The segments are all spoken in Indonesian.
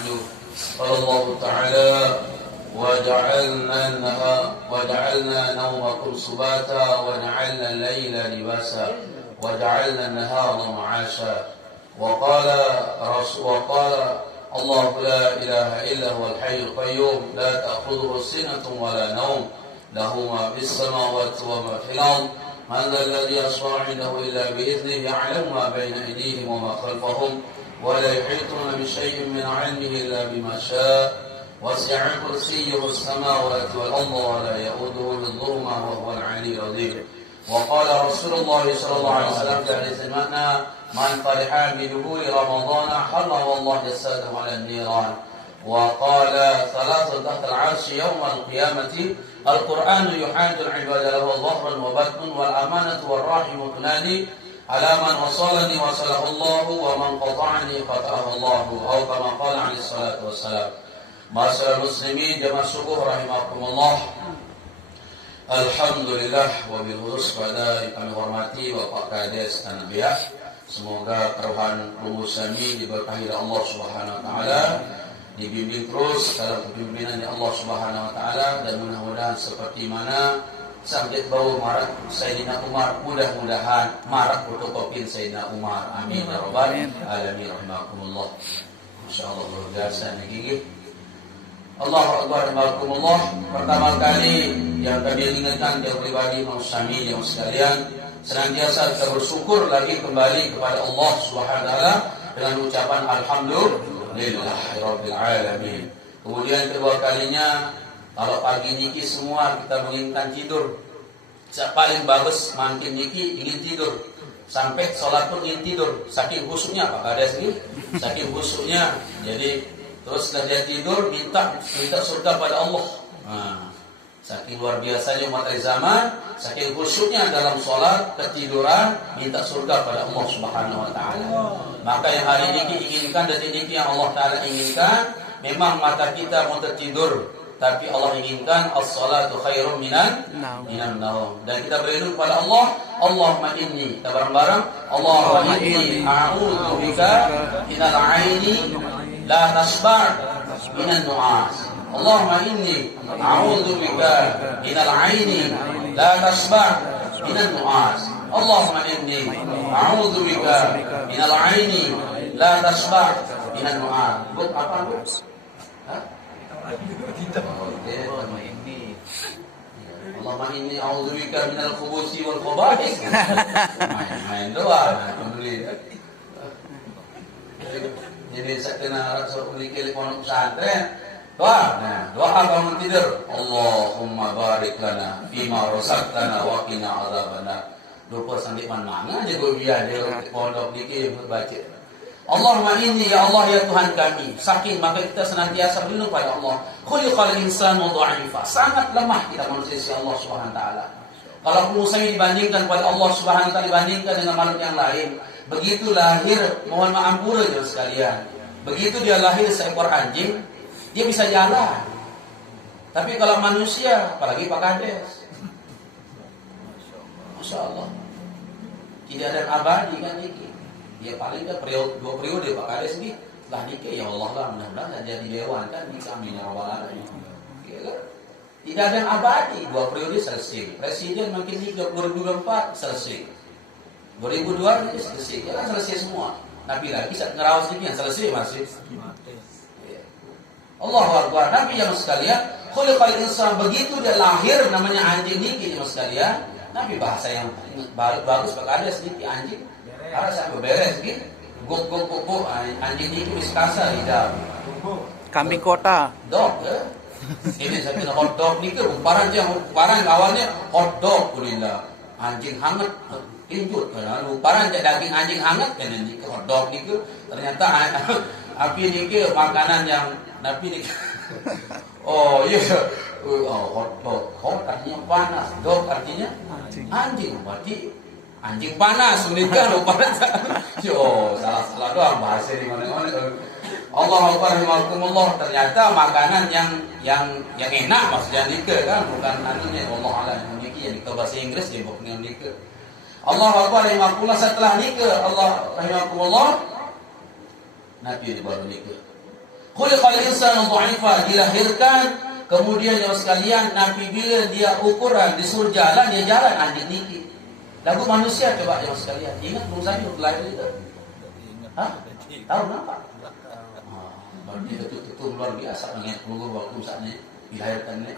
عنه قال الله تعالى وجعلنا نومكم سباتا وجعلنا الليل لباسا وجعلنا النهار معاشا وقال الله لا إله إلا هو الحي القيوم لا تأخذه سنة ولا نوم له ما في السماوات وما في الأرض من ذا الذي يشفع عنده إلا بإذنه يعلم ما بين أيديهم وما خلفهم ولا يحيطون بشيء من علمه إلا بما شاء وسع كرسيه السماوات والأرض ولا يؤوده حفظهما وهو العلي العظيم وقال رسول الله صلى الله عليه وسلم في حديث المعنى من فرح بدخول رمضان حرم الله جسده على النيران وقال ثلاثة تحت العرش يوم القيامة القرآن يحاج العباد له ظهرا وبطن والأمانة والرحم تنادي على من وصلني وصله الله ومن قطعني قطعه الله أو كما قال عليه الصلاة والسلام. Masyaallah muslimin jamaah subuh rahimakumullah. Alhamdulillah wabil khusus pada kami hormati Bapak Kades Anbiya. Semoga keruhan rumus kami diberkahi oleh Allah Subhanahu wa taala, dibimbing terus dalam kepimpinan Allah Subhanahu wa taala dan mudah-mudahan seperti mana sampai bau marak Sayyidina Umar, mudah-mudahan marak fotokopin Sayyidina Umar. Amin ya rabbal alamin rahimakumullah. Masyaallah luar biasa nih. Allahu Akbar rahimakumullah. Pertama kali yang kami ingatkan yang pribadi mausami yang sekalian, senantiasa kita bersyukur lagi kembali kepada Allah Subhanahu wa taala dengan ucapan alhamdulillahirabbil alamin. Kemudian kedua kalinya, kalau pagi niki semua kita menginginkan tidur. Paling bagus makin niki ingin tidur. Sampai sholat pun ingin tidur. Saking khusyuknya Pak Kades ini, saking khusyuknya. Jadi terus setelah dia tidur minta surga pada Allah. Saking luar biasanya umat dari zaman, saking khusyuknya dalam sholat, ketiduran, minta surga pada Allah Subhanahu wa taala. Maka yang hari ini inginkan, detik ini yang Allah taala inginkan, memang mata kita mau tertidur, tapi Allah inginkan as-salatu khairum minan naum. Dan kita berlindung kepada Allah. Allahumma inni, kita bareng-bareng, Allahumma inni a'udzu bika minal aini la tasbar minan nu'as. Allahumma inni a'udzu bika minal aini la tasbar minan nu'as. Allahumma inni a'udzu bika minal aini la tasbar minan nu'as. Buat apa Bu? Allahumma inni a'udzubika minal khubuthi wal khaba'ith. Main doang, alhamdulillah. Jadi saya kena suruh beli telepon pesantren. Doa, doa bangun tidur. Allahumma barik lana fima razaqtana wa qina adzabannar. Lupa sampai mana aja gue biar dia pondok dikit baca. Allahumma inni ya Allah ya Tuhan kami. Saking maka kita senantiasa berlindung pada Allah. Khuliqal insanu dha'ifa. Sangat lemah kita manusia si Allah Subhanahu wa taala. Kalau manusia dibandingkan pada Allah Subhanahu wa taala dibandingkan dengan makhluk yang lain, begitu lahir, mohon maaf pula ya sekalian. Begitu dia lahir seekor anjing, dia bisa jalan. Tapi kalau manusia, apalagi Pak Kades, Masya Allah, tidak ada yang abadi kan ini. Dia paling kan dua periode Pak Kades ini setelah nikah ya Allah lah mudah-mudahan jadi dewan kan bisa amin ya rabbal alamin. Tidak ada yang abadi, 2 periode selesai. Presiden makin nikah 2024 selesai. 2002 ini selesai, ya kan selesai semua. Nabi lagi saat ngerawas ini yang selesai masih. Allahu Akbar. Nabi yang sekalian, khuliqal insan, begitu dia lahir namanya anjing niki yang sekalian. Nabi bahasa yang bagus Pak Kades niki anjing. Harus sampai beres gitu. Gok anjing itu bisa kasar lidah. Kambing kota. Dog ya. Ini saya kira hot dog nih ke parang awalnya hot dog kulina. Anjing hangat injut karena parang daging anjing hangat kan ini hot dog nih ke ternyata api nih ke makanan yang nabi nih. Oh iya. Hot dog. Hot artinya panas, dog artinya anjing. Berarti anjing panas, menikah lupa. Yo, salah doang bahasa di mana-mana. Allah Akbar rahimakumullah, ternyata makanan yang enak maksudnya nikah kan, bukan anunya Allah alam nikah yang nikah bahasa Inggris dia bukan nikah. Allah Akbar rahimakumullah, setelah nikah Allah rahimakumullah Nabi baru nikah. Khuliqal insanu dha'ifa, dilahirkan kemudian jemaah sekalian Nabi bila dia ukuran disuruh jalan dia jalan anjing niki. Lagu manusia coba jemaah sekalian. Ingat belum saya lahir itu? Hah? Tahu kenapa? Berarti itu luar biasa mengingat keluar waktu saatnya dilahirkan ini.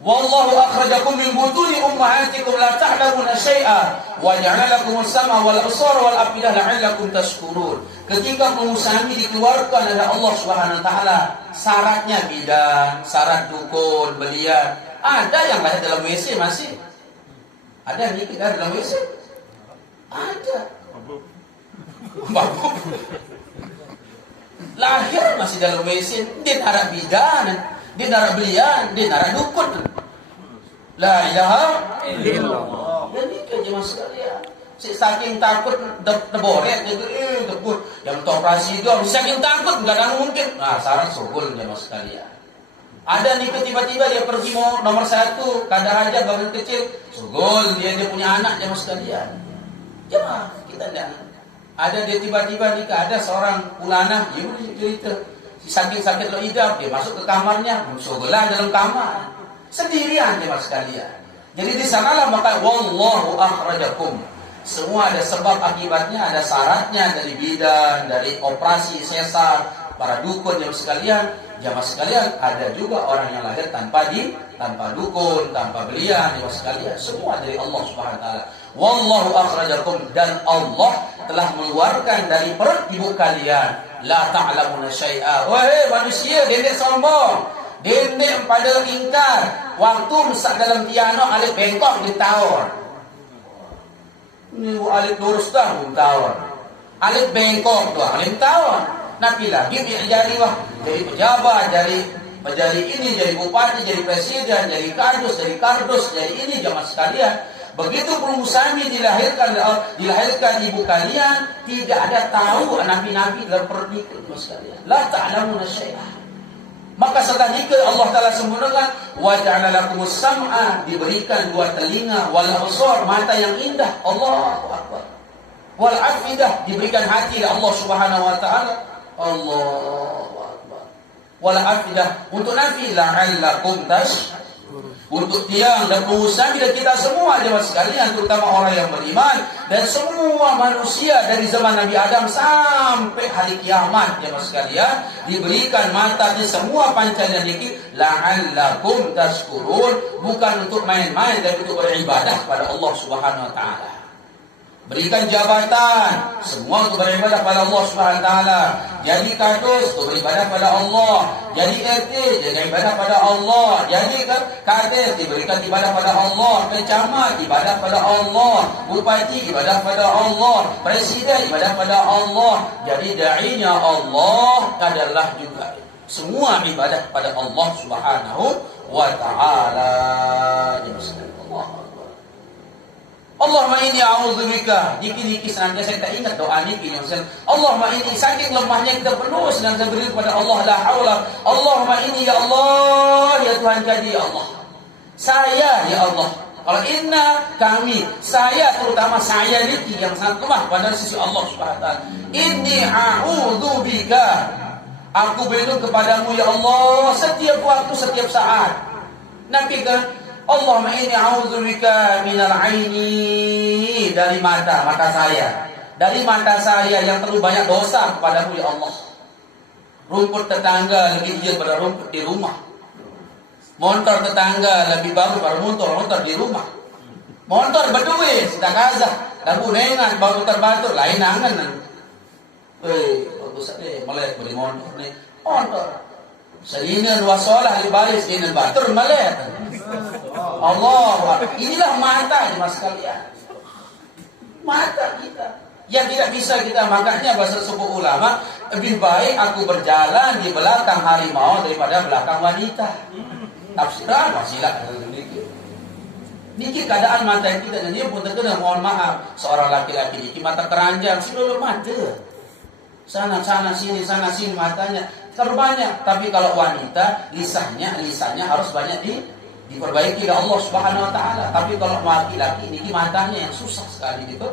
Wallahu akhrajakum min butuni ummahatikum la ta'lamuna syai'a wa ja'ala lakumus sam'a wal absara wal afidah la'allakum tashkurun. Ketika pengusaha dikeluarkan oleh Allah Subhanahu wa taala, syaratnya bidan, syarat dukun, belian. Ada yang lahir dalam WC masih. Ada yang nikah dalam WC? Ada. Babu. Lahir masih dalam WC, dia nara bidan, dia nara belian, dia nara dukun. La ilaha illallah. Jadi jemaah sekalian, saking takut terboret gitu, takut yang operasi itu, saking takut enggak ada mungkin. Nah, saran sogol jemaah sekalian. Ada nih tiba-tiba dia pergi mau nomor 1, kadang aja bangun kecil, sogol dia punya anak jemaah sekalian. Jemaah kita enggak. Ada dia tiba-tiba nikah, ada seorang ulana, dia cerita saking sakit lo idam, dia masuk ke kamarnya, sogolan dalam kamar, sendirian jemaah sekalian. Jadi di sanalah maka wallahu akhrajakum. Semua ada sebab akibatnya, ada syaratnya dari bidan, dari operasi sesar, para dukun jemaah sekalian. Jemaah sekalian, ada juga orang yang lahir tanpa dukun, tanpa belian jemaah sekalian. Semua dari Allah Subhanahu wa taala. Wallahu akhrajakum, dan Allah telah mengeluarkan dari perut ibu kalian. La ta'lamuna syai'a. Wahai manusia, dendek sombong, dendek pada ingkar. Waktu mesak dalam piano alif bengkok di tawar. Ini alif lurus dah belum tawar. Alif bengkok tu alif tawar. Nabi lagi dia jadi jadi pejabat, jadi ini, jadi bupati, jadi presiden, jadi kardus, jadi ini jamaah sekalian. Begitu Musami dilahirkan ibu kalian, tidak ada tahu nabi-nabi dalam perut itu sekalian. La ta'lamuna syai'a. Maka setelah nikah Allah Taala sempurnakan wa ja'ala lakumus sam'a, diberikan 2 telinga, wal absar, mata yang indah, Allahu akbar. Wal afidah, diberikan hati oleh Allah Subhanahu wa taala, Allahu akbar. Wal afidah, untuk nafi la'allakum untuk tiang dan pengusaha dan kita semua jemaah sekalian, terutama orang yang beriman dan semua manusia dari zaman Nabi Adam sampai hari kiamat jemaah sekalian, diberikan mata di semua pancangan dikit la'allakum tashkurun, bukan untuk main-main tapi untuk beribadah pada Allah Subhanahu wa taala. Berikan jabatan semua untuk beribadah pada Allah Subhanahu wa taala. Jadi kardus untuk beribadah pada Allah. Jadi RT jadi ibadah pada Allah. Jadi kades diberikan ibadah pada Allah. Pencamat ibadah pada Allah. Bupati ibadah pada Allah. Presiden ibadah pada Allah. Jadi da'inya Allah adalah juga semua ibadah pada Allah Subhanahu wa taala. Allahumma inni a'udzubika. Diki-diki senantiasa kita ingat doa niki yang Allahumma inni, saking lemahnya kita penuh senantiasa berdiri kepada Allah, la haula. Allahumma inni, ya Allah, ya Tuhan jadi ya Allah. Saya ya Allah. Kalau inna kami, saya terutama saya niki yang sangat lemah pada sisi Allah Subhanahu wa taala. Inni a'udzubika. Aku berlindung kepadamu ya Allah setiap waktu, setiap saat. Nabi kan Allahumma inni a'udzubika minal aini, dari mata saya. Dari mata saya yang terlalu banyak dosa kepadamu ya Allah. Rumput tetangga lebih hijau pada rumput di rumah. Motor tetangga lebih bagus pada motor di rumah. Motor berduit, sudah kazah. Lagu nengan, batur lain angan. Bagus saja, melek beri motor nih. Motor. Salinan wasolah libaris dengan batur melek. Allah, inilah mata jemaah sekalian. Mata kita yang tidak bisa kita, makanya bahasa sepuh ulama, lebih baik aku berjalan di belakang harimau daripada belakang wanita. Tafsiran wasilah niki keadaan mata kita, dan dia pun terkena, mohon maaf, seorang laki-laki niki mata keranjang, seluruh mata sana sini matanya terbanyak. Tapi kalau wanita lisannya harus banyak diperbaiki oleh Allah Subhanahu wa taala. Tapi kalau laki-laki niki matanya yang susah sekali gitu.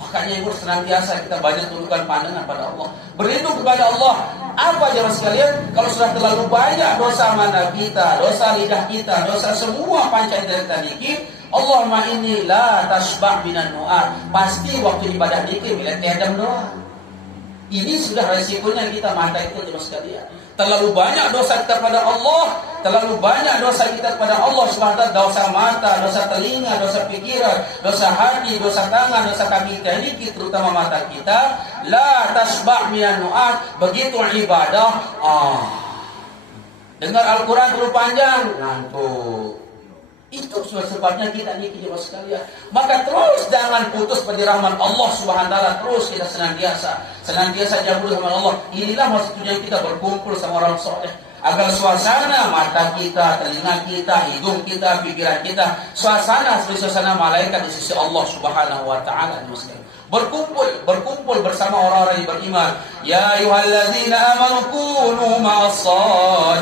Makanya ibu senantiasa kita banyak tundukkan pandangan pada Allah, berlindung kepada Allah. Apa jemaah sekalian? Kalau sudah terlalu banyak dosa mata kita, dosa lidah kita, dosa semua panca indera kita niki, Allahumma inni la tasba' minan nu'ar. Pasti waktu ibadah niki milik tiadam doang. Ini sudah resikonya kita mata itu jemaah sekalian. Terlalu banyak dosa kita kepada Allah, terlalu banyak dosa kita kepada Allah SWT, dosa mata, dosa telinga, dosa pikiran, dosa hati, dosa tangan, dosa kaki kita ini, terutama mata kita. La tasba' minan nu'at. Begitu ibadah, dengar Al-Quran terlalu panjang, ngantuk. Itu sebabnya kita ini jemaah sekalian. Maka terus jangan putus pada rahmat Allah Subhanahu wa taala. Terus kita senantiasa jauh sama Allah. Inilah maksud tujuan kita berkumpul sama orang soleh, agar suasana mata kita, telinga kita, hidung kita, pikiran kita, suasana seperti suasana malaikat di sisi Allah Subhanahu wa taala. Berkumpul bersama orang-orang yang beriman. Ya ayyuhalladzina amanu kunu ma'as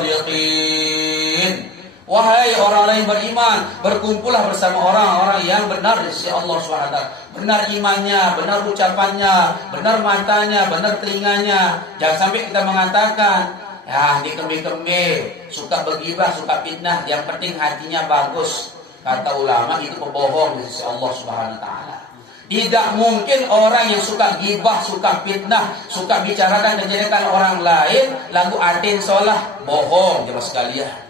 shadiqin. Wahai orang-orang yang beriman, berkumpullah bersama orang-orang yang benar di sisi Allah SWT. Benar imannya, benar ucapannya, benar matanya, benar telinganya. Jangan sampai kita mengatakan, ya dikembe-kembe, suka bergibah, suka fitnah, yang penting hatinya bagus. Kata ulama itu pembohong di sisi Allah SWT. Tidak mungkin orang yang suka gibah, suka fitnah, suka bicarakan kejelekan orang lain, lalu atin sholah, bohong jemaah sekalian.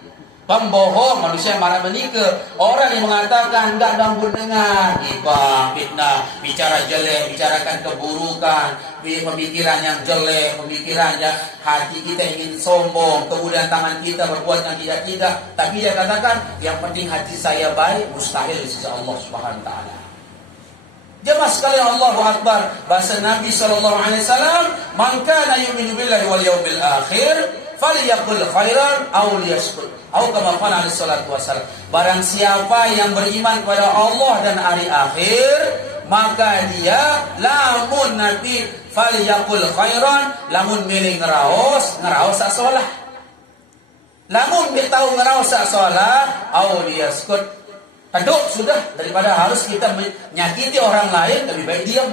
Pembohong, manusia yang marah menikah. Orang yang mengatakan enggak ganggu dengar, gibah, fitnah, bicara jelek, bicarakan keburukan, pemikiran yang jelek, pemikiran yang hati kita ingin sombong, kemudian tangan kita berbuat yang tidak. Tapi dia katakan, yang penting hati saya baik, mustahil di sisi Allah Subhanahu wa taala. Jemaah sekalian, Allahu Akbar. Bahasa Nabi SAW, "Man kana yu'minu billahi wal yawmil akhir, falyaqul khairan aw liyaskut." Atau kama qala alaihi salatu wasallam, barang siapa yang beriman kepada Allah dan hari akhir, maka dia lamun nabi falyaqul khairan, lamun milih ngeraos sak salah. Lamun dia tahu ngeraos sak salah, aw liyaskut. Aduh, sudah, daripada harus kita menyakiti orang lain, lebih baik diam.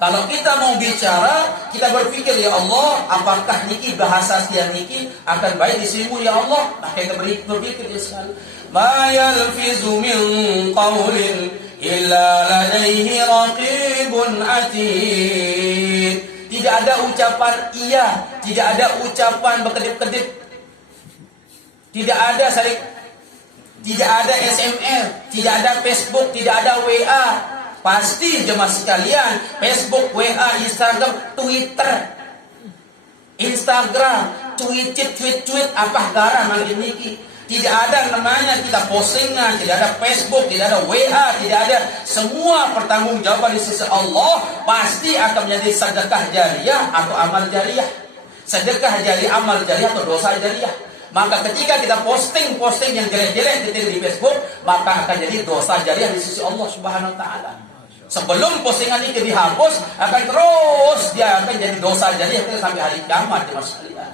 Kalau kita mau bicara, kita berpikir, ya Allah, apakah niki bahasa setiap niki akan baik di sisimu, ya Allah? Maka kita berpikir ya sekali. Ma yalfizu min qawlin illa ladaihi raqibun atid. Tidak ada ucapan iya, tidak ada ucapan berkedip-kedip, tidak ada SMS, tidak ada Facebook, tidak ada WA. Pasti jemaah sekalian, Facebook, WA, Instagram, Twitter, tweet, apa garam lagi niki. Tidak ada namanya kita postingan, tidak ada Facebook, tidak ada WA, tidak ada. Semua pertanggungjawaban di sisi Allah pasti akan menjadi sedekah jariah atau amal jariah. Sedekah jariah, amal jariah atau dosa jariah. Maka ketika kita posting yang jelek-jelek di Facebook, maka akan jadi dosa jariah di sisi Allah Subhanahu wa taala. Sebelum postingan ini dihapus, akan terus dia akan jadi dosa jariah sampai hari kiamat jemaah sekalian.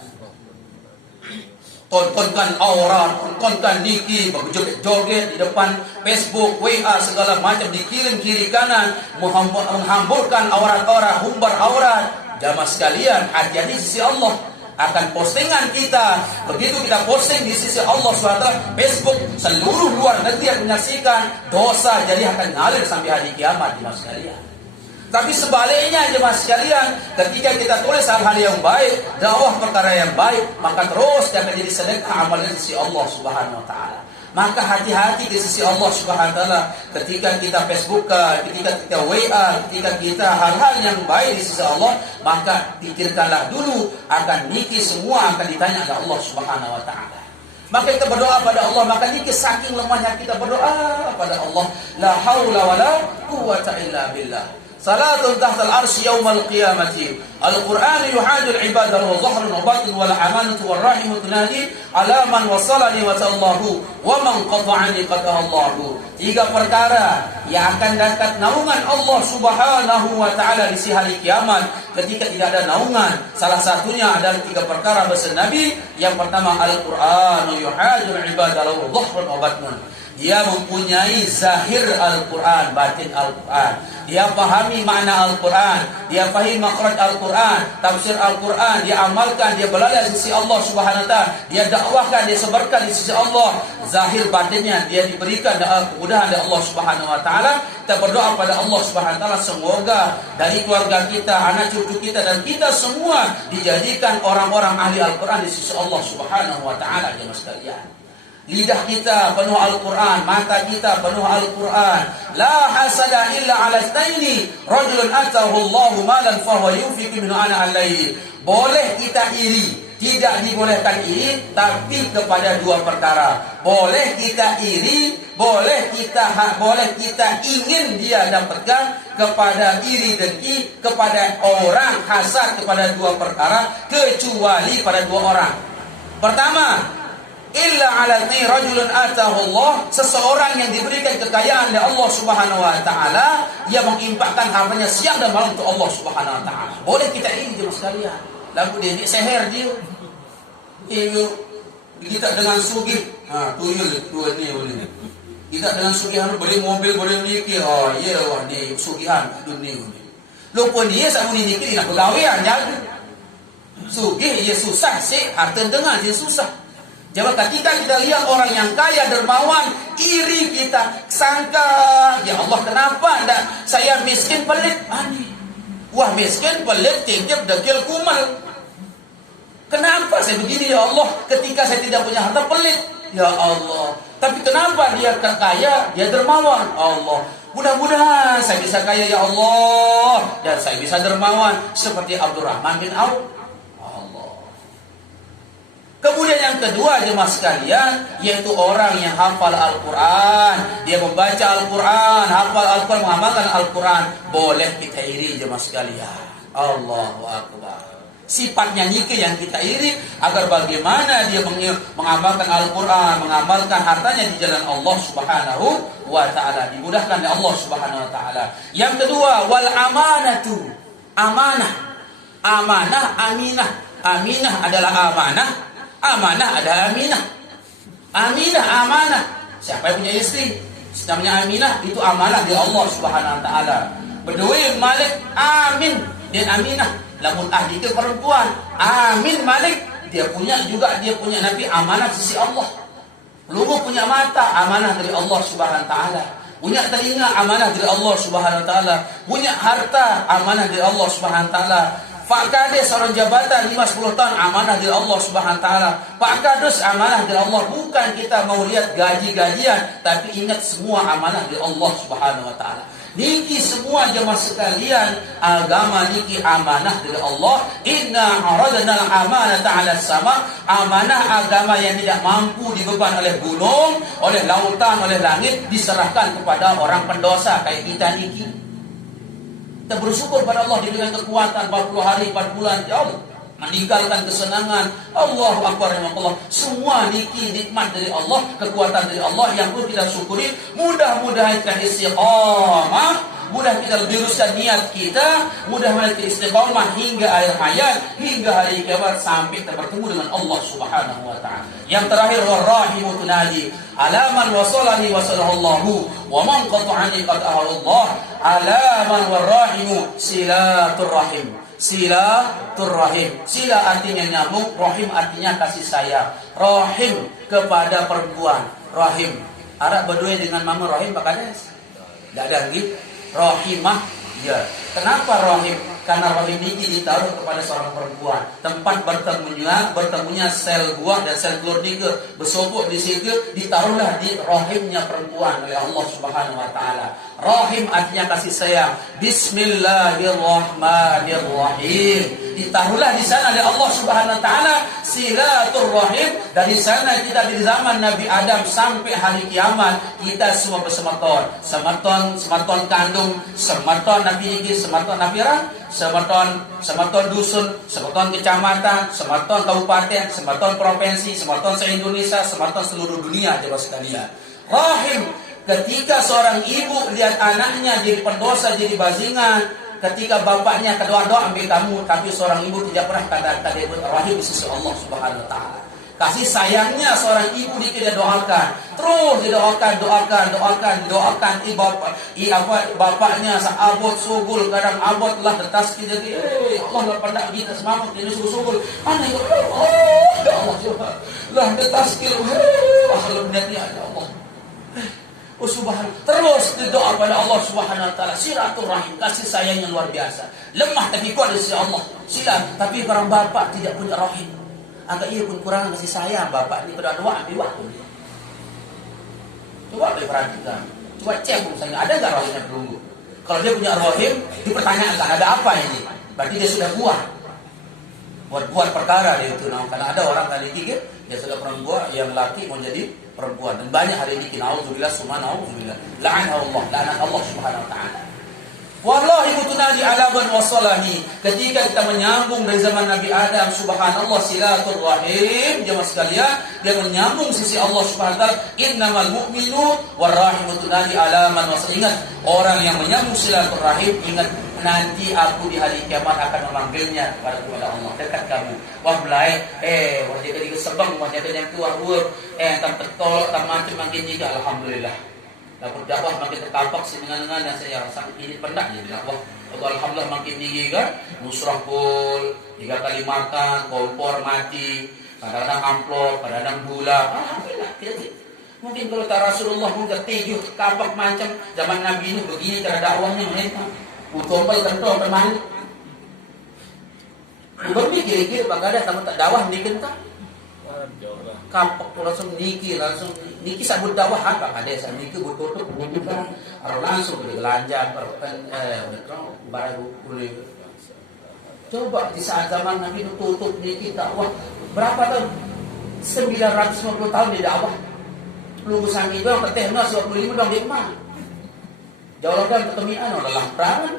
Tontonkan aurat, tontonkan niki, berjoget-joget di depan Facebook, WA, segala macam, dikirim kiri kanan, menghamburkan aurat-aurat, humbar aurat. Jamaah sekalian, hati-hati di sisi Allah. Akan postingan kita, begitu kita posting di sisi Allah SWT, Facebook, seluruh luar negeri yang menyaksikan, dosa jadi akan ngalir sampai hari kiamat jemaah sekalian. Tapi sebaliknya jemaah sekalian, ketika kita tulis hal-hal yang baik, dakwah perkara yang baik, maka terus dia akan jadi sedekah amal di sisi Allah Subhanahu wa taala. Maka hati-hati di sisi Allah Subhanahu wa taala ketika kita Facebookan, ketika kita WA, ketika kita hal-hal yang baik di sisi Allah, maka pikirkanlah dulu akan niki semua akan ditanya oleh Allah Subhanahu wa taala. Maka kita berdoa pada Allah, maka niki saking lemahnya kita berdoa pada Allah, la haula wala quwwata illa billah. Salatun tahtal arsy yaumal qiyamati. Al-Quran yuhadul ibadah wa zahrun wa batin wal amanatu wal rahimatu nadi ala man wasalani wa sallahu wa man qata'ani qata'allahu. Tiga perkara yang akan dapat naungan Allah Subhanahu wa taala di hari kiamat ketika tidak ada naungan. Salah satunya adalah tiga perkara bahasa Nabi. Yang pertama Al-Quran yuhadul ibadah wa zahrun wa batin. Dia mempunyai zahir Al-Quran, batin Al-Quran. Dia pahami makna Al-Quran, dia faham makhraj Al-Quran, tafsir Al-Quran, dia amalkan, dia berada di sisi Allah Subhanahu wa taala, dia dakwahkan, dia sebarkan di sisi Allah. Zahir batinnya dia diberikan kemudahan dari Allah Subhanahu wa taala. Kita berdoa pada Allah Subhanahu wa taala semoga dari keluarga kita, anak cucu kita dan kita semua dijadikan orang-orang ahli Al-Quran di sisi Allah Subhanahu wa taala jemaah sekalian. Lidah kita penuh Al-Quran, mata kita penuh Al-Quran. La hasada illa ala istaini, rajulun atahu Allahu malan fahuwa yunfiqu minhu ana al-layl. Boleh kita iri, tidak dibolehkan iri, tapi kepada dua perkara. Boleh kita iri, boleh kita ingin dia dapatkan, kepada iri dengki, kepada orang hasad, kepada dua perkara, kecuali pada dua orang. Pertama, illa ala rajulun atahu Allah, seseorang yang diberikan kekayaan oleh Allah Subhanahu wa taala, dia menginfakkan hartanya siang dan malam untuk Allah Subhanahu wa taala. Boleh kita ini jemaah sekalian. Lagu dia seher dia. Kita dengan sugih, tuyul dua ni boleh. Kita dengan sugihan beli mobil, boleh niki. Oh, iya wah ni sugihan dunia ni. Lupa dia sama ni niki nak bergawian jaga. Sugih dia susah sih, harta dengar dia susah. Jadi ketika kita lihat orang yang kaya dermawan, iri kita, sangka, ya Allah kenapa enggak saya miskin pelit? Wah miskin pelit, titip degil kumal. Kenapa saya begini ya Allah ketika saya tidak punya harta pelit? Ya Allah. Tapi kenapa dia kaya, dia dermawan? Allah. Mudah-mudahan saya bisa kaya ya Allah dan saya bisa dermawan seperti Abdurrahman bin Auf. Kemudian yang kedua jemaah sekalian, yaitu orang yang hafal Al-Quran. Dia membaca Al-Quran, hafal Al-Quran, mengamalkan Al-Quran. Boleh kita iri jemaah sekalian. Allahu Akbar. Sifatnya niki yang kita iri, agar bagaimana dia mengamalkan Al-Quran, mengamalkan hartanya di jalan Allah Subhanahu wa ta'ala. Dimudahkan oleh Allah Subhanahu wa ta'ala. Yang kedua, wal amanatu. Amanah. Amanah, aminah. Aminah adalah amanah. Amanah ada aminah. Aminah amanah. Siapa yang punya istri namanya aminah, itu amanah dari Allah Subhanahu wa taala. Bedui Malik amin dan aminah. Lamun ahli itu perempuan amin Malik, dia punya nabi amanah di sisi Allah. Lugu punya mata amanah dari Allah Subhanahu wa taala. Punya telinga amanah dari Allah Subhanahu wa taala. Punya harta amanah dari Allah Subhanahu wa taala. Pak Kades seorang jabatan 5-10 tahun amanah dari Allah Subhanahu wa taala. Pak Kadus amanah dari Allah. Bukan kita mau lihat gaji-gajian, tapi ingat semua amanah dari Allah Subhanahu wa taala. Niki semua jemaah sekalian, agama niki amanah dari Allah. Inna aradna al-amanata 'ala sama, amanah agama yang tidak mampu dibeban oleh gunung, oleh lautan, oleh langit, diserahkan kepada orang pendosa kayak kita niki. Kita bersyukur pada Allah diberikan kekuatan 40 hari 4 bulan ya Allah, meninggalkan kesenangan. Allahu Akbar ya Allah. Semua niki nikmat dari Allah, kekuatan dari Allah yang perlu kita syukuri. Mudah-mudahan kita istiqamah, mudah kita luruskan niat kita, mudah-mudahan kita istiqamah hingga akhir hayat, hingga hari kiamat sampai kita bertemu dengan Allah Subhanahu wa taala. Yang terakhir, warrahimu tunadi alaman wasalani wasallallahu wa man qata'ani qata'ahu Allah. Alaman warrahimu silaturrahim. Silaturrahim. Sila artinya nyambung, rahim artinya kasih sayang. Rahim kepada perempuan. Rahim. Arab Badui dengan mama rahim Pak Kades? Tidak ada lagi. Rahimah. Ya. Kenapa rahim? Karena rahim ini ditaruh kepada seorang perempuan. Tempat bertemunya sel buah dan sel telur tiga. Bersobok di situ, ditaruhlah di rahimnya perempuan oleh Allah Subhanahu wa taala. Rahim artinya kasih sayang. Bismillahirrahmanirrahim. Ditaruhlah di sana oleh Allah Subhanahu wa taala silaturrahim. Dari sana kita di zaman Nabi Adam sampai hari kiamat kita semua bersemeton. Semeton kandung, semeton Nabi Iki, semeton Nabi Ran, semeton dusun, semeton kecamatan, semeton kabupaten, semeton provinsi, semeton se-Indonesia, semeton seluruh dunia jemaah sekalian. Rahim. Ketika seorang ibu lihat anaknya jadi pendosa, jadi bajingan, ketika bapaknya doa ambil kamu, tapi seorang ibu tidak pernah kata rahim di sisi Allah Subhanahu wa taala. Kasih sayangnya seorang ibu dia doakan. Terus dia doakan. Bapaknya seabot sugul, kadang abot lah detas kita. Allah lah pandang kita semangat ini sugul. Mana itu? Ya Allah coba. Lah detas kita. Allah niatnya ya Allah. Subhanallah. Terus berdoa pada Allah Subhanahu wa taala, silaturahim, kasih sayang yang luar biasa. Lemah tapi kuat dari Allah. Sila, tapi orang bapak tidak punya rahim. Agak ia pun kurang kasih sayang bapak ini pada doa ambil waktu. Coba perhatikan. Coba cek misalnya ada enggak rahimnya berunggu. Kalau dia punya rahim, dipertanyakan ada apa ini? Berarti dia sudah buat perkara dia itu. Nah, karena ada orang kali tiga dia sudah perempuan yang laki mau jadi perempuan, dan banyak hari ini naudzubillah summa naudzubillah. La'anahu Allah, la'anat Allah Subhanahu wa taala. Wallahi kutunadi alaban wasalahi. Ketika kita menyambung dari zaman Nabi Adam, subhanallah, silaturahim, jemaah sekalian, dia menyambung sisi Allah Subhanahu wa taala. Innamal mu'minun warahimutun alaman wasal. Ingat, orang yang menyambung silaturahim, ingat nanti aku di hari kiamat akan memanggilnya kepada Allah, dekat kamu. Wah belai, wah jaga di sebang, wah jaga yang tua tam tertolak, tam macam makin juga, alhamdulillah. Dapat dakwah makin terkampak dengan yang saya sangat ini pendak jadi dakwah. Alhamdulillah makin tinggi kan, musrah pul, 3 kali makan, kompor mati, kadang-kadang amplop, kadang-kadang gula. Alhamdulillah, mungkin kalau tak Rasulullah mungkin 7 kampak macam zaman Nabi ini begini cara dakwahnya mereka. Utompal kentong teman. Utompal kira-kira bagaimana kamu tak dakwah bikin tak? Kampak langsung niki sabut dakwah apa ada saya niki butuh bukan langsung belanja barang boleh. Coba di saat zaman Nabi itu tutup niki dakwah berapa tahun? 950 tahun di dakwah. Lulusan itu yang tertehna 25 dong di mana? Jawaban ketemian adalah perangan.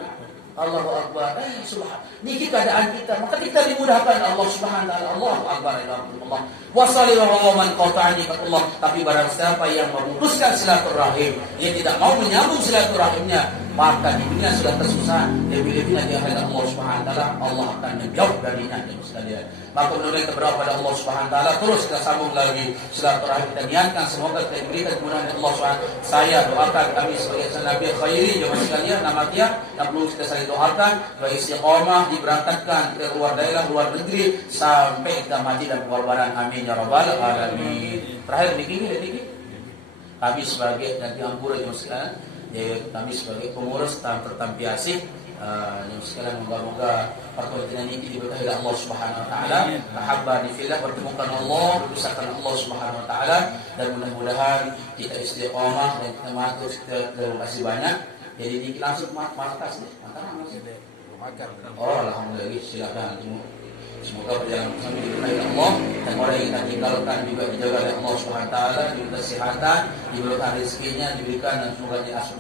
Allahu Akbar. Subhan. Niki keadaan kita, maka kita dimudahkan Allah Subhanahu wa taala. Allahu Akbar, Allah. Wa sallallahu man qata'ani Allah. Tapi barang siapa yang memutuskan silaturahim, dia tidak mau menyambung silaturahimnya, maka di dunia sudah tersusah. Lebih-lebihnya di akhirat Allah Subhanahu wa taala, Allah akan menjauh darinya sekalian. Maka menurut kita berdoa pada Allah Subhanahu wa taala, terus kita sambung lagi silaturahim, kita niatkan semoga kita diberikan kemudahan dari Allah Subhanahu wa taala. Saya doakan kami sebagai nabi khairi jemaah sekalian, namanya yang perlu kita saling doakan bagi istiqomah diberangkatkan ke luar daerah, luar negeri sampai kita mati dan pengorbanan. Amin ya rabbal alamin. Terakhir niki kami sebagai dan diampura jemaah sekalian, kami sebagai pengurus tertampiasih yang sekalian, moga-moga perkuatan ini diberkahi oleh Allah Subhanahu wa taala, tahabbani fillah, bertemukan Allah, berusahakan Allah Subhanahu wa taala, dan mudah-mudahan kita istiqomah dan kita matur. Terima kasih banyak. Jadi ini langsung markas nih. Oh alhamdulillah, silakan. Semoga perjalanan kami diberkahi Allah, dan orang yang kita tinggalkan juga dijaga oleh Allah Subhanahu wa taala, diberikan kesehatan, diberikan rezekinya, diberikan, dan semoga dia asal